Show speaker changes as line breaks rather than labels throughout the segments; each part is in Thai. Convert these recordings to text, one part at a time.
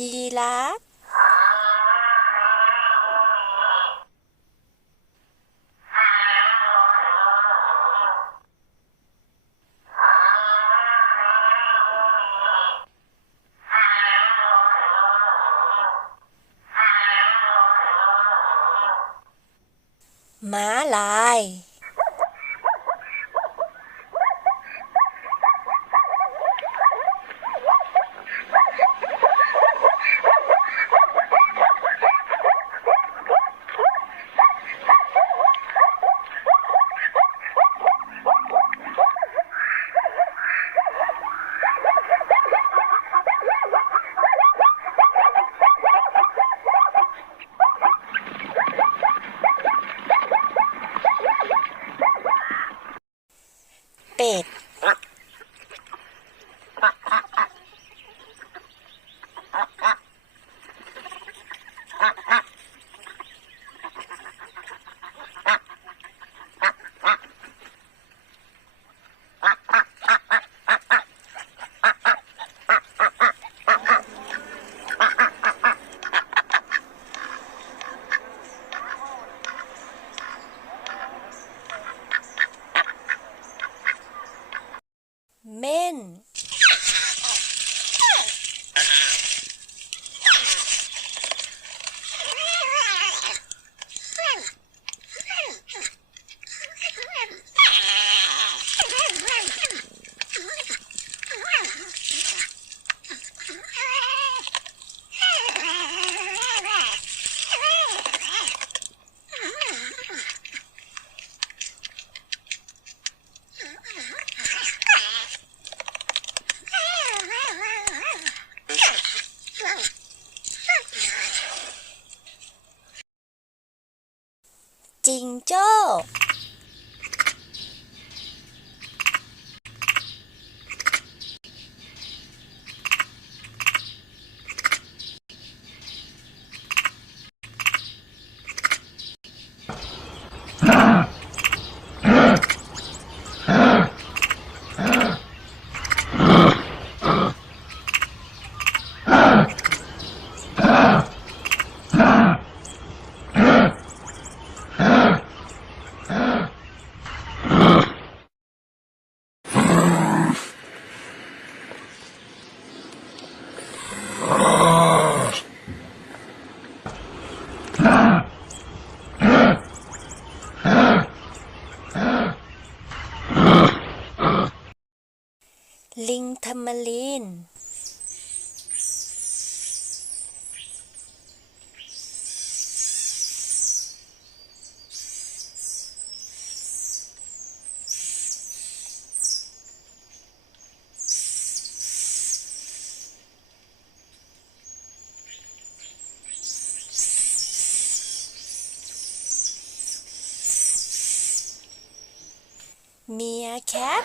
ยีราฟม้าลาย จิง ลิงทำมลีน เมียแคท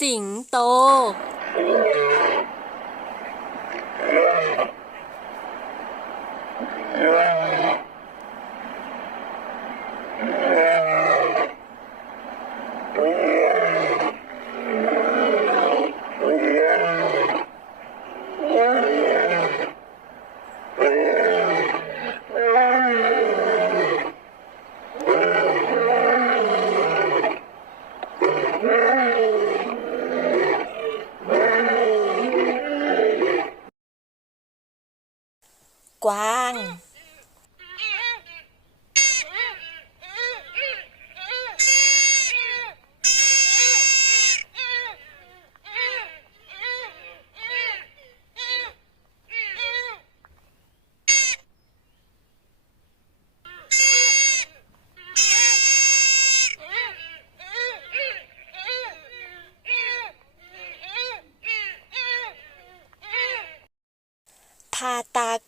สิงโต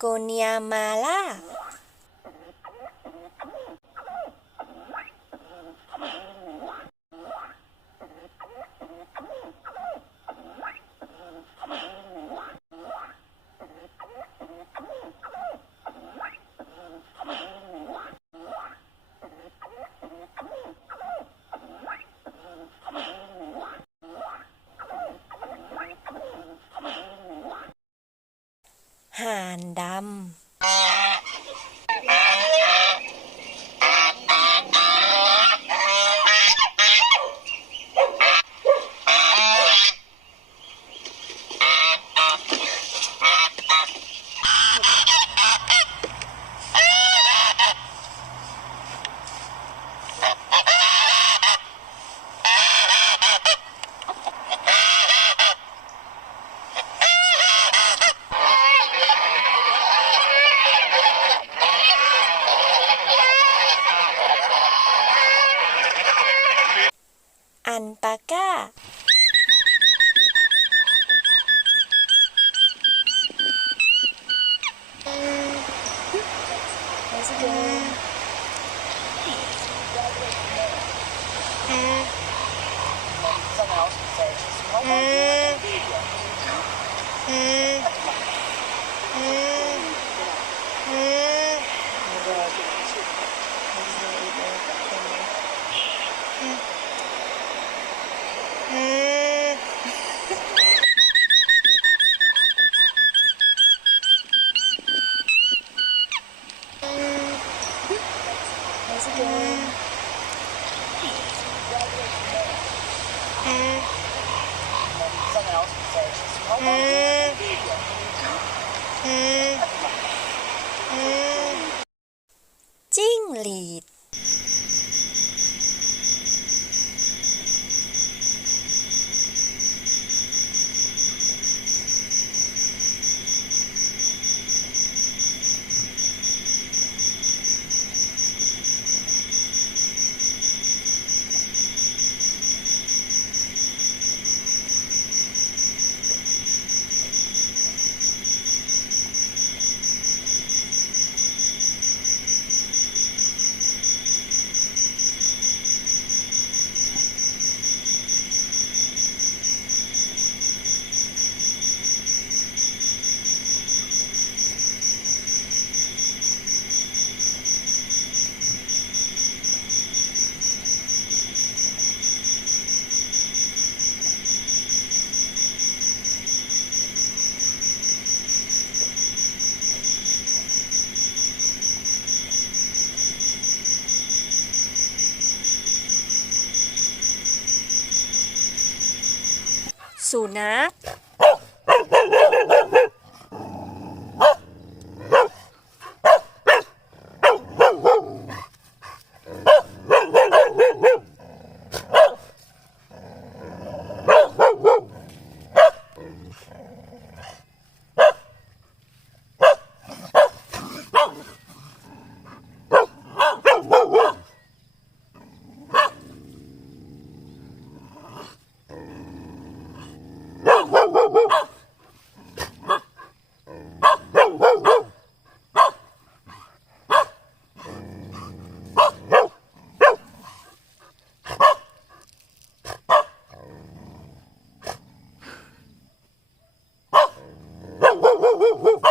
โกเนียมาล่า Mm. สุนัข แม